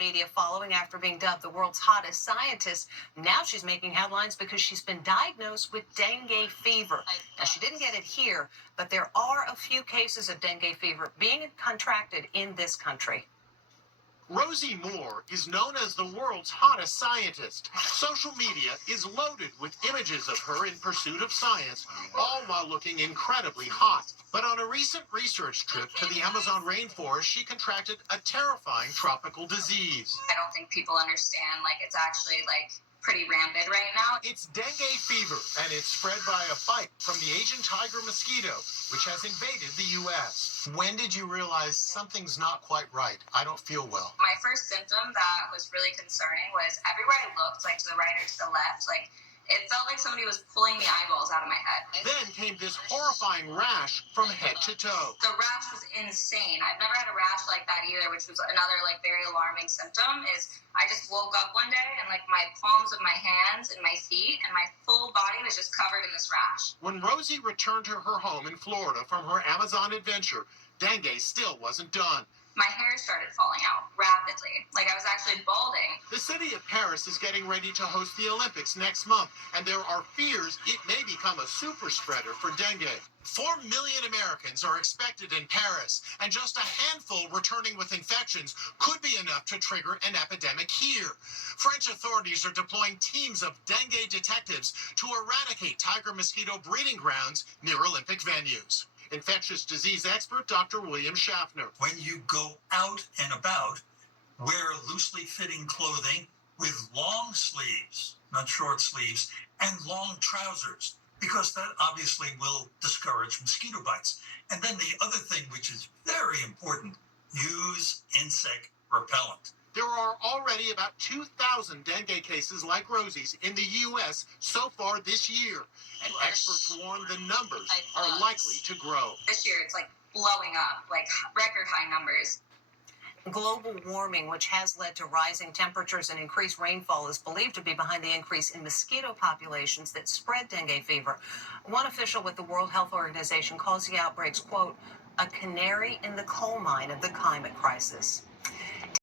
Media following after being dubbed the world's hottest scientist. Now she's making headlines because she's been diagnosed with dengue fever. Now, she didn't get it here, but there are a few cases of dengue fever being contracted in this country. Rosie Moore is known as the world's hottest scientist. Social media is loaded with images of her in pursuit of science, all while looking incredibly hot. But on a recent research trip to the Amazon rainforest, she contracted a terrifying tropical disease. I don't think people understand, it's actually, pretty rampant right now. It's dengue fever, and it's spread by a bite from the Asian tiger mosquito, which has invaded the U.S. When did you realize something's not quite right? I don't feel well. My first symptom that was really concerning was everywhere I looked, to the right or to the left, it felt like somebody was pulling the eyeballs out of my head. Then came this horrifying rash from head to toe. The rash was insane. I've never had a rash like that either, which was another very alarming symptom. Is I just woke up one day and my palms of my hands and my feet and my full body was just covered in this rash. When Rosie returned to her home in Florida from her Amazon adventure, dengue still wasn't done. My hair started falling out rapidly. I was actually balding. The city of Paris is getting ready to host the Olympics next month, and there are fears it may become a super spreader for dengue. 4 million Americans are expected in Paris, and just a handful returning with infections could be enough to trigger an epidemic here. French authorities are deploying teams of dengue detectives to eradicate tiger mosquito breeding grounds near Olympic venues. Infectious disease expert Dr. William Schaffner. When you go out and about, wear loosely fitting clothing with long sleeves, not short sleeves, and long trousers, because that obviously will discourage mosquito bites. And then the other thing, which is very important, use insect repellent. There are already about 2,000 dengue cases like Rosie's in the U.S. so far this year, and experts warn the numbers are likely to grow. This year, it's blowing up, record high numbers. Global warming, which has led to rising temperatures and increased rainfall, is believed to be behind the increase in mosquito populations that spread dengue fever. One official with the World Health Organization calls the outbreaks, quote, a canary in the coal mine of the climate crisis.